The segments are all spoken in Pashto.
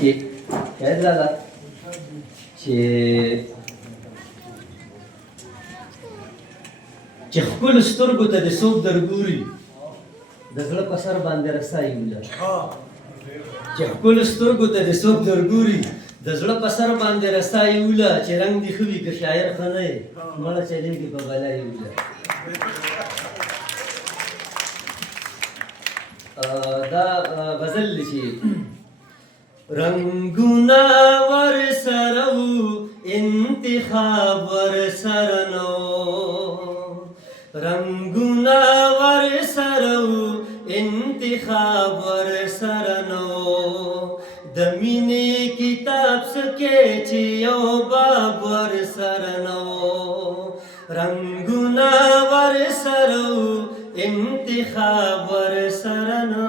کې خیر لاله چې خپلو سترګو ته د څوک درګوري د زړه په سر باندې رسایي وله چې خپلو سترګو ته د څوک درګوري د زړه په سر باندې رسایي وله چې رنګ دې ښه وي که شاعر ښه نه یې مړه چلېږي په بلایي وله دا غزل دی چې رنگونه ورسره وو انتخاب ورسره نه رنگونه ورسره وو انتخاب ورسره نه د مینې کتاب سکې چې یو باب ورسره نه رنگونه ورسره وو انتخاب ورسره نه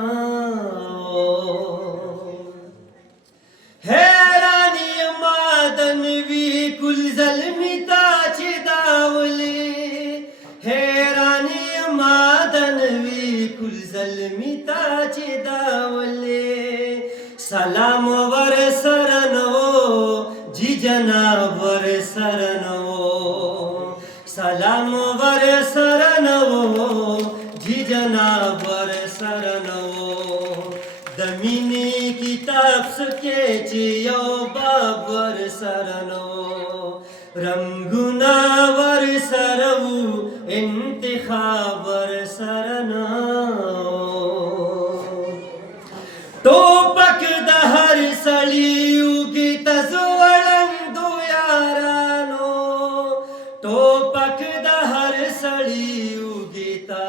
حیرانی مادن وی کل ظلمی تا چې داولی حیرانی مادن وی کل ظلمی تا چې داولی سلام ورسره نو جی جناب ورسره نو سلام ورسره نو جی جناب ورسره نو د مینې کتاب سکې چې یو باب ورسره نو رنګونه ورسره وو انتخاب ورسره نه ټوپک د هر سړي اوږې ته زوړندو یارانو ټوپک د هر سړي اوږې ته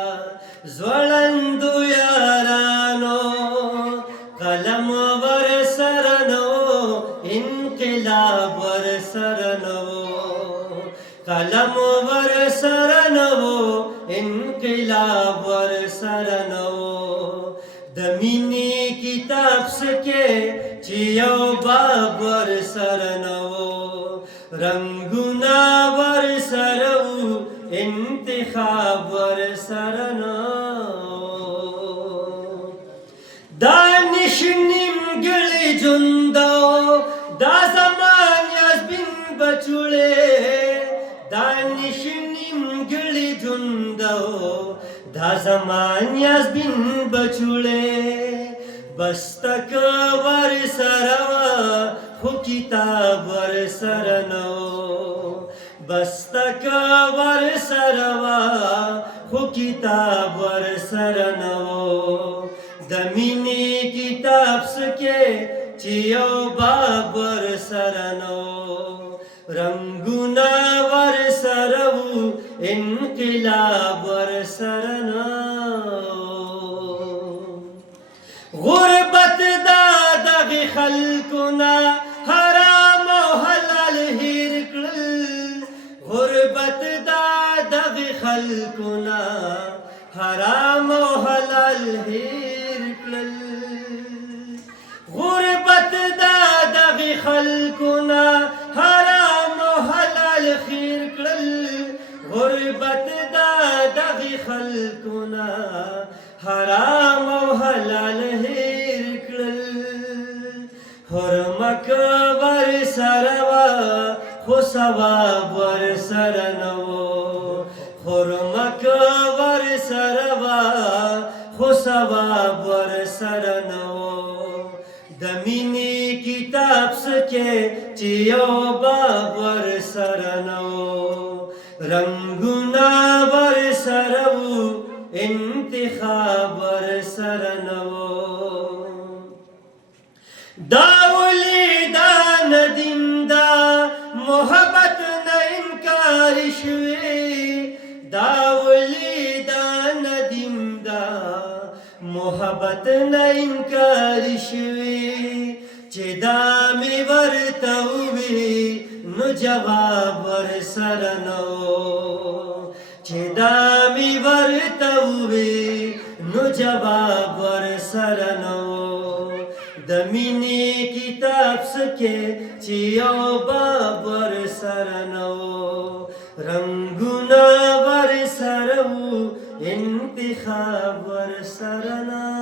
زوړندو یارانو قلم ورسره نو انقلاب ورسره نو قلم ورسره نو انقلاب ورسره نو د مینې کتاب سکې چې یو باب ورسره نو رنګونه ورسره وو انتخاب ورسره نه دانش نیمګړی ژوندو دا زمان یاسبین بچوړې دانش نیمګړی ژوندو دا زمان یاسبین بچوړې بس تک ورسره وه خو کتاب ورسره نه بس تک ورسره وه خو کتاب ورسره نه د مینې کتاب سکې چې یو باب ورسره نو رنګونه ورسره وو انقلاب ورسره نه غربت دا دغې خلکو نه حرام او حلال هیر کړل غربت دا دغې خلکو نه حرام او حلال هیر غربت دا دغې خلکو نه حرام او حلال خیر کړل غربت دا دغې خلکو نه حرام او حلال هیر کړل حرمک ورسره وه خو ثواب ورسره نه و حرمک ورسره وه خو ثواب ورسره نه و د مینې کتاب سکې چې یو باب ورسره نه و رنګونه ورسره وو انتخاب ورسره نه و دا ولې دا ندیم دا محبت نه انکار شوې دا ولې دا ندیم دا محبت نه انکار شوې چې دا مې ورته ووي نو جواب ورسره نه چې دا مې ورته ووي نو جواب ورسره نه د مینې کتاب سکې چې یو باب ورسره نه رنګونه ورسره وو انتخاب ورسره نه